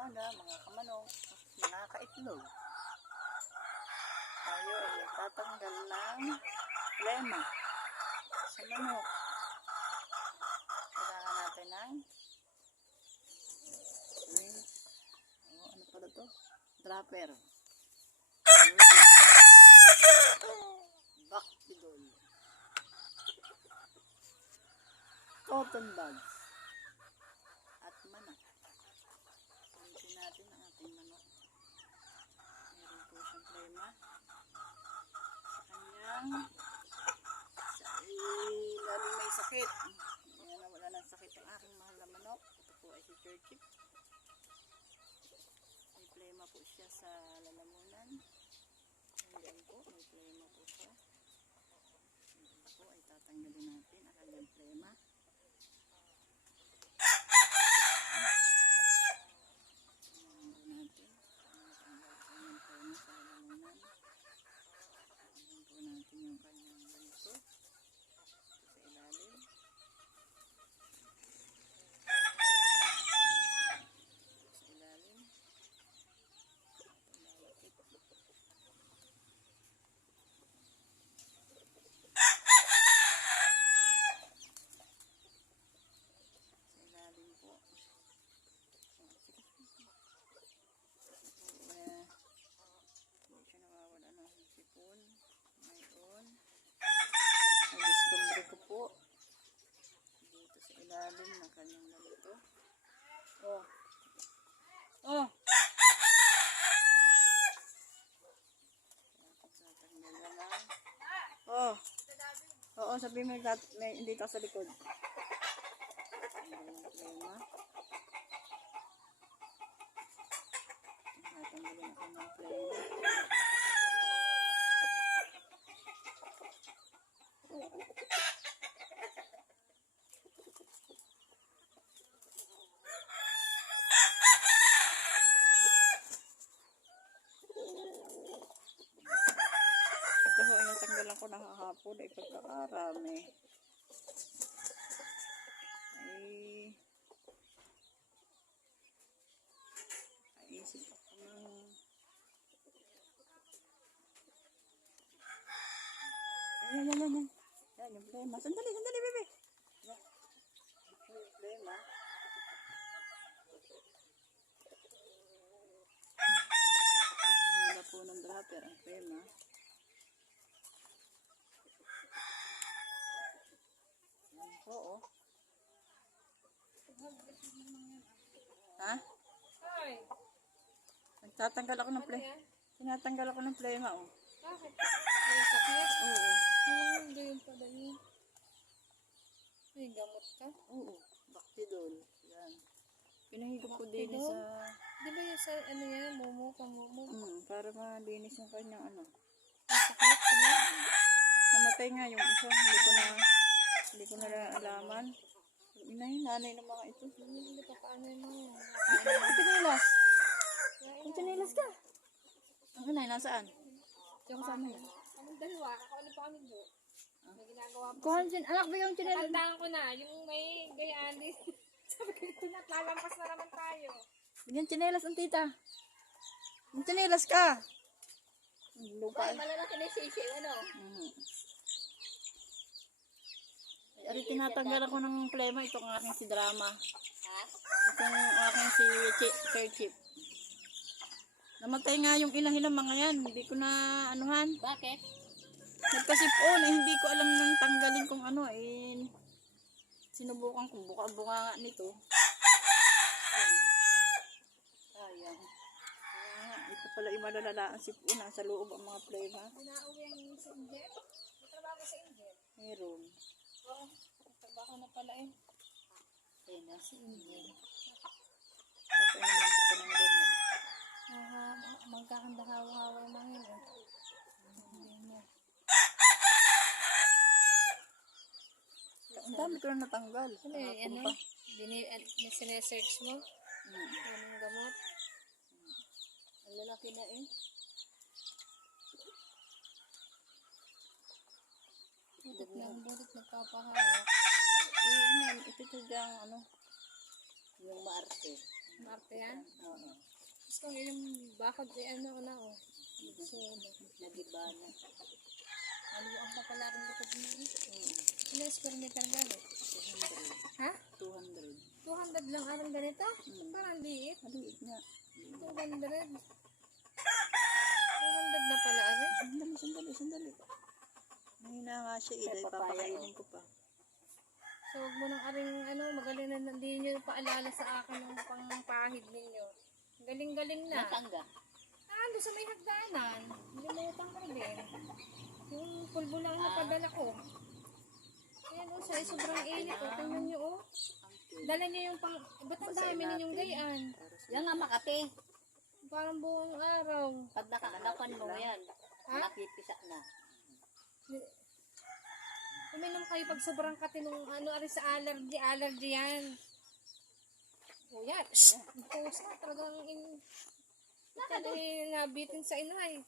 umaga, mga kamanok, mga kaitlog. Tayo ay nagtatanggal ng lema sa manok. Kailangan natin ng ano pala to? Dropper. Bakidol. Cotton buds. At manok. Palitin natin ang ating manok. Meron po siyang plema. Sa kanyang lalo may sakit. Yan na wala ng sakit ang aking mahal na manok. Ito po ay si Churchip. May plema po siya sa lalamunan. Ayan po, may plema po siya. Ayan po ay tatanggalin natin ang kanyang plema. Discover ko po dito sa ilalim ng kanyang ganito. Oh. Oh. Oo, sabi mo may dito sa likod. Plema. Natanggalin ako ng plema. Ito ho, inatanggalan ko na hahapon ay pagkakarami. Ay isip ako ng yan. Yan yung plema. Sandali, bebe. Yung plema. Hila po ng dropper ang plema. Yan po, oh. Ha? Nagtatanggal ako ng plema. Tinatanggal ako ng plema, oh. Bakit? May sakit? Oo. Hindi yung pala yun. May gamot ka? Oo. Bakidol. Yan. Pinahigop ko din sa... Di ba yung sa ano yan? Momo? Para malinis yung kanyang ano. May sakit? Sila? Namatay nga yung isa. Hindi ko na alaman. Nanay ng mga ito. Hindi pa paano yung mga yan. Chinilas. Ang chinilas ka. Ang inay, nasaan? Diyan kasama yan. Kaming dalawa, kakaano pa kami doon. May ginagawa pa. Anak ba yung chinilas? Tandaan ko na, yung may gayaan din. Sabi ko ito na, lalampas na naman tayo. Bigyan chinilas ang tita. Ang chinilas ka. Lupa. Ay, malalaki na yung sisi, ano? Ari, tinatanggal ako ng plema. Ito ang aking si Drama. Ha? Ito ang aking si Churchip. Namatay nga yung ilang mga yan. Hindi ko na anuhan. Bakit? Nagkasipon. Hindi ko alam nang tanggalin kung ano. Sinubukan kong buka-buka nga nito. Sayang. Kaya nga, ito pala yung malalala ang sipon. Nasa loob ang mga plema. Pinauwi ang sa India? May trabaho sa India? Meron. Oo. Trabaho na pala eh. Ayun na. Si India. Okay naman sa pananggalan. Magkakandahawa-hawa yung mga yun. Hindi na. Ang dami ko na natanggal. Ano eh, ano? Sinesearch mo? Anong gamot? Ang lalaki na eh. Butit nagpapahawak. Ito dyan, yung maarte. Marte yan. Oo. Tapos kung ilang bakod, ano na, oh. So, Nagiba na. ano ang papalaran likod mo, eh. Oo. Ilang square meter gano'n? 200. Ha? 200. 200 lang arang ganito? Parang liit. Maliit nga. 200. 200 na pala, arin. Sandali. Mahina nga siya. Ilay, papakainin ko pa. So, huwag mo nang aring, magaling na hindi nyo paalala sa akin ng pangpahid ninyo. Galing-galing na. Natangga. Doon sa may hagdanan. Limutan ko din. Yung pulbo lang ang napadala ko. Ayan, siya, sobrang init. Tingnan nyo, oh. Dala niya yung pang... Ba't ang dami ninyong gayaan? Yan nga Makati. Parang buong araw. Pag nakakalapan mo yan, Ha? nakipisa na. Uminom kayo pag sobrang katinong ari sa allergy yan. O yan, ang post na talagang ito na nabitin sa inay.